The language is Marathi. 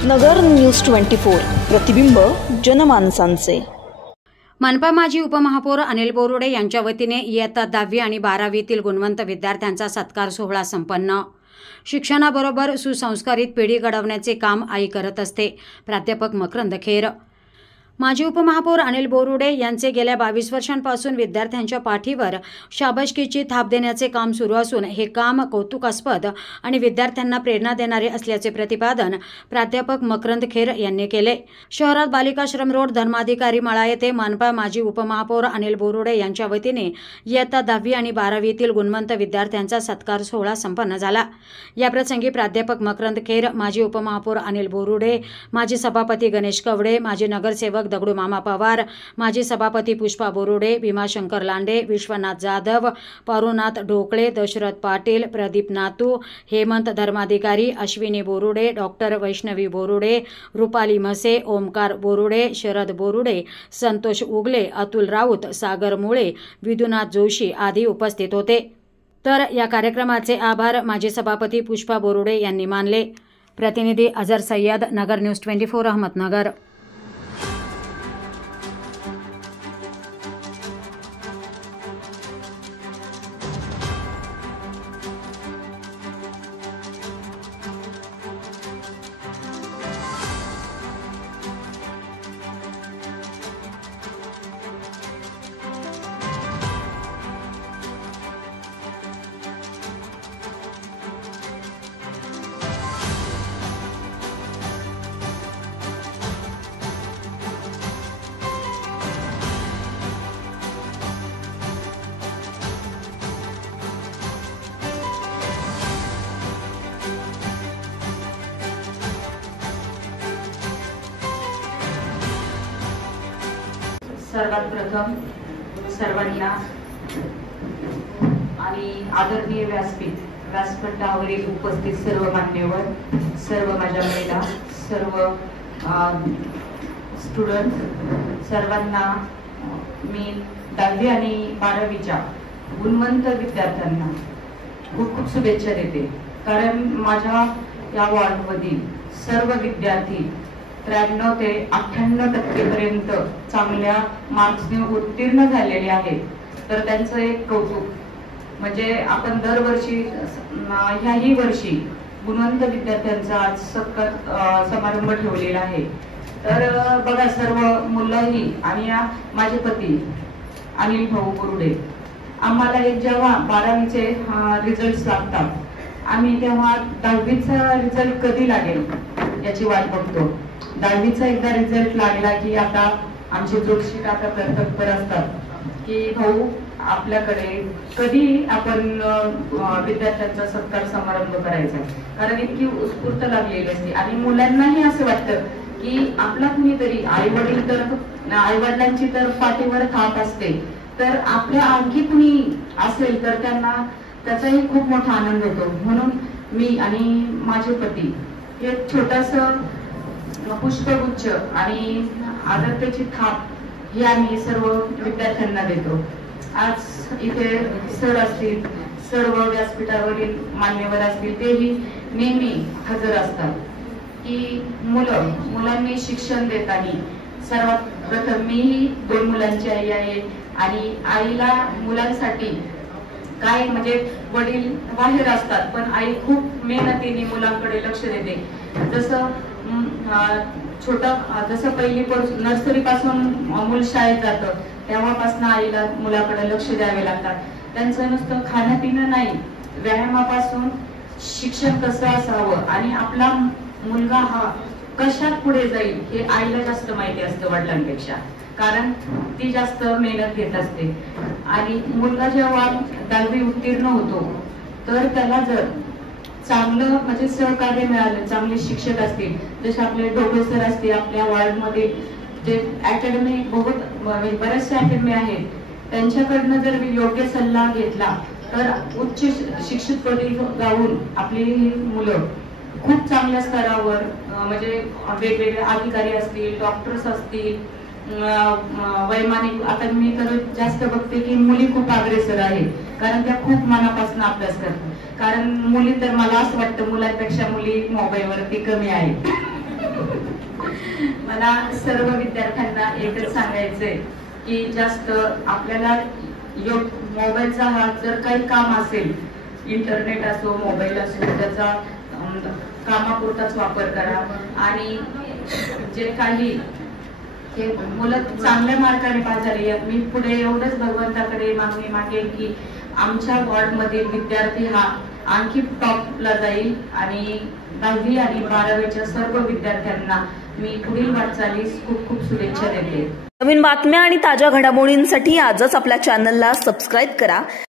नगर न्यूज 24 प्रतिबिंब जनमानसांचे। मनपा माजी उपमहापौर अनिल बोरुडे यांच्या वतीने इयत्ता 10वी आणि 12वीतील गुणवंत विद्यार्थ्यांचा सत्कार सोहळा संपन्न। शिक्षणाबरोबर सुसंस्कारित पिढी घडवण्याचे काम आई करत असते। प्राध्यापक मकरंद खेर। माजी उपमहापौर अनिल बोरुडे यांचे गेल्या 22 वर्षांपासून विद्यार्थ्यांच्या पाठीवर शाबासकीची थाप देण्याचे काम सुरू असून हे काम कौतुकास्पद आणि विद्यार्थ्यांना प्रेरणा देणारे असल्याचे प्रतिपादन प्राध्यापक मकरंद खेर यांनी केले। शहरात बालिकाश्रम रोड धर्माधिकारी मळा येथे मनपा माजी उपमहापौर अनिल बोरुडे यांच्या वतीने इयत्ता 10वी आणि 12वीतील गुणवंत विद्यार्थ्यांचा सत्कार सोहळा संपन्न झाला। याप्रसंगी प्राध्यापक मकरंद खेर, माजी उपमहापौर अनिल बोरुडे, माजी सभापती गणेश कवडे, माजी नगरसेवक दगडू मामा पवार, माजी सभापती पुष्पा बोरुडे, भीमाशंकर लांडे, विश्वनाथ जाधव, पारुनाथ ढोकळे, दशरथ पाटील, प्रदीप नातू, हेमंत धर्माधिकारी, अश्विनी बोरुडे, डॉक्टर वैष्णवी बोरुडे, रुपाली मसे, ओमकार बोरुडे, शरद बोरुडे, संतोष उगले, अतुल राऊत, सागर मुळे, विदुनाथ जोशी आदी उपस्थित होते। तर या कार्यक्रमाचे आभार माजी सभापती पुष्पा बोरुडे यांनी मानले। प्रतिनिधी अजर सय्यद, नगर न्यूज 24 अहमदनगर। सर्वात प्रथम सर्वांना आणि आदरणीय व्यासपीठावरील उपस्थित सर्व मान्यवर, सर्व माझ्या महिला, सर्व स्टुडंट, सर्वांना मी 10वी आणि 12वीच्या गुणवंत विद्यार्थ्यांना खूप खूप शुभेच्छा देते। कारण माझ्या या वॉर्डमधील सर्व विद्यार्थी 93 ते 98% पर्यंत चांगल्या मार्क्सने उत्तीर्ण झालेले आहेत। तर त्यांचं एक कौतुक म्हणजे आपण दरवर्षी ह्याही वर्षी गुणवंत विद्यार्थ्यांचा आज सत्कार समारंभ ठेवलेला आहे। तर बघा, सर्व मुलंही आणि माझे पती अनिल भाऊ बोरुडे, आम्हाला एक जेव्हा 12वीचे रिझल्ट लागतात, आम्ही तेव्हा 10वीचा रिझल्ट कधी लागेल याची वाट बघतो। 10वीचा एकदा रिझल्ट लागला की आता आमचे जोशी काका तत्पर असतात की भाऊ आपल्याकडे कधी आपण विद्यार्थ्यांचा सत्कार समारंभ करायचा, कारण इतकी उत्स्फूर्त लागलेली असते आणि मुलांनाही असं वाटतं की आपला कुणीतरी आईवडिलांची तर पाठीवर थाप असते, तर आपल्या आणखी कुणी असेल तर त्यांना त्याचाही खूप मोठा आनंद होतो। म्हणून मी आणि माझे पती हे छोटंसं पुष्पगुच्छ आणि आदरतेची थाप हे आम्ही सर्व विद्यार्थ्यांना देतो। आज इथे सर असतील, सर्व व्यासपीठावरील मान्यवर असतील, तेही नेहमी हजर असतात की मुलांनी शिक्षण देताना सर्वात प्रथम मीही 2 मुलांची आई आहे आणि आईला मुलांसाठी काय म्हणजे वडील बाहेर असतात पण आई खूप मेहनतीने मुलांकडे लक्ष देते। जसं पहिली नर्सरी पासून मूल शाळेत जातं तेव्हापासून आईला मुलाकडे लक्ष द्यावे लागतात। त्यांचं नुसतं खाणं पिणं नाही, व्यायामापासून शिक्षण कसं असावं आणि आपला मुलगा हा कशात पुढे जाईल हे आईला जास्त माहिती असतं वडिलांपेक्षा, कारण ती जास्त मेहनत घेत असते। आणि मुलगा जेव्हा 10वी उत्तीर्ण होतो तर त्याला जर चांगलं म्हणजे सहकार्य मिळालं, चांगले शिक्षक असतील, जसे आपले ढोबळे सर असतील, आपल्या वार्डमध्ये जे अकॅडमी बरेचसे अकॅडमी आहेत, त्यांच्याकडनं जर योग्य सल्ला घेतला तर उच्च शिक्षितपदी जाऊन आपली मुलं खूप चांगल्या स्तरावर म्हणजे वेगवेगळे अधिकारी असतील, डॉक्टर्स असतील, वैमानिक, आता मी तर जास्त बघते की मुली खूप अग्रेसर आहेत, कारण त्या खूप मनापासून अभ्यास करतात। कारण मुली तर मला असं वाटतं मुलांपेक्षा मुली मोबाईलवरती कमी आहेत। मला सर्व विद्यार्थ्यांना एकच सांगायचंय की जास्त आपल्याला मोबाईलचा हा जर काही काम असेल, इंटरनेट असो मोबाईल असो, त्याचा कामापुरताच वापर करा आणि जे काही मुलं चांगल्या मार्काने पास झाली, मी पुढे एवढंच भगवंताकडे मागणी मागेन की आमच्या वॉर्डमधील विद्यार्थी हा आणखी टॉपला जाईल आणि 10वी आणि 12वीच्या सर्व विद्यार्थ्यांना मी पुढील वाटचालीस खूप खूप शुभेच्छा देते. नवीन बातम्या आणि ताज्या घडामोडींसाठी आजच आपल्या चॅनलला सबस्क्राईब करा.